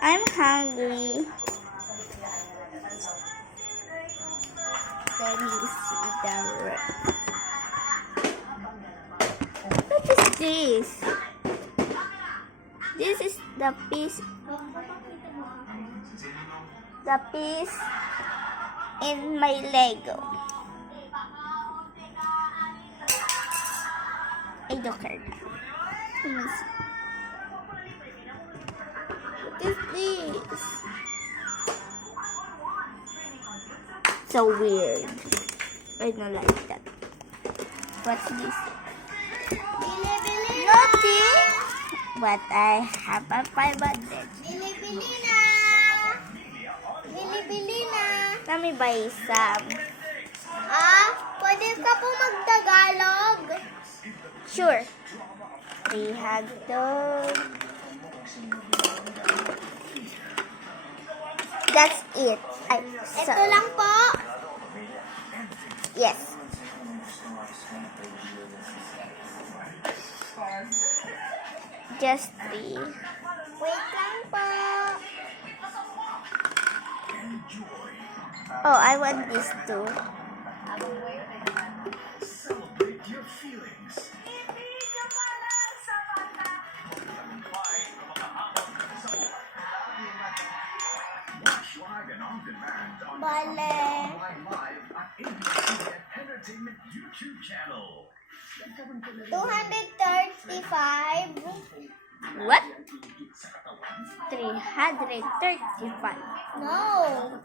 I'm hungry. Let me see the rest. What is this? This is the piece. The piece in my Lego. I don't care. Let me see. What is this? So weird. I don't like that. What's this? Nothing. But I have a 500. Bili-bili na! Bili-bili na! Let me buy some. Pwede ka po mag-Tagalog? Sure. 300. That's it. Ito lang po. Yes. Just 3. Wait lang po. Oh, I want this too. Celebrate your feelings. Watch live and on demand on Bale. Online Live at ABS-CBN Entertainment YouTube channel. 235. What? 335. No.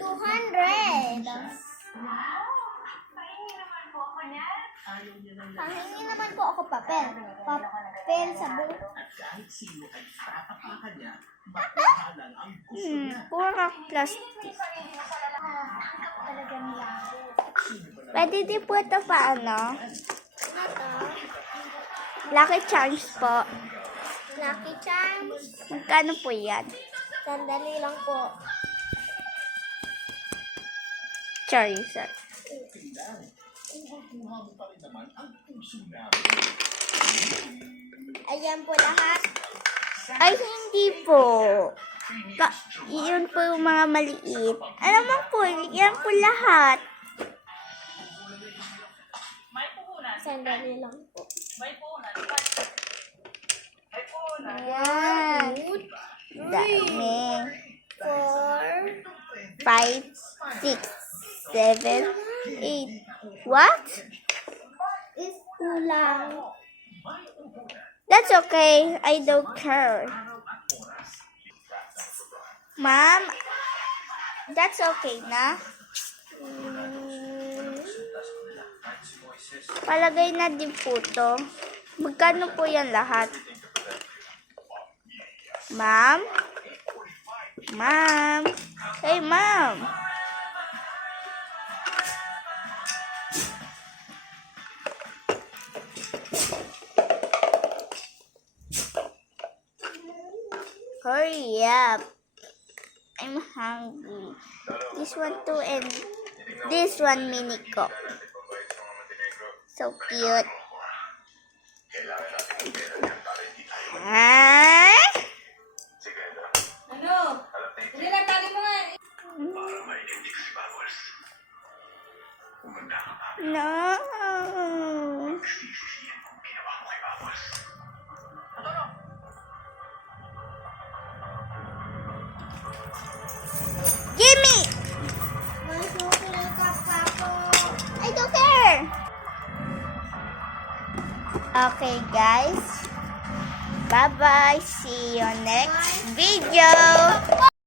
200. Pahingi naman po ako papel. Papel sa buhok. Puro plastic. Pwede din po ito paano? Ano to? Lucky Charms po. Lucky Charms. Magkano po yan? Sandali lang po. Charizard. Ayan po lahat. Ay, hindi po. Yun po yung mga maliit. Ano man po, yan po lahat. Sandali lang po. Ayan. Dami. 4. 5, 6, 7, 8. What? Is kulang. That's okay. I don't care. Ma'am, that's okay na? Palagay na din po to. Magkano po yan lahat? Ma'am? Ma'am? Hey, ma'am! Hurry up. I'm hungry. This one too and this one mini coke. So cute. Ah? Ano? Hindi lang tali mo nga. No. Gimme! May sukil ka pa po. I don't care. Okay, guys. Bye-bye. See you next video.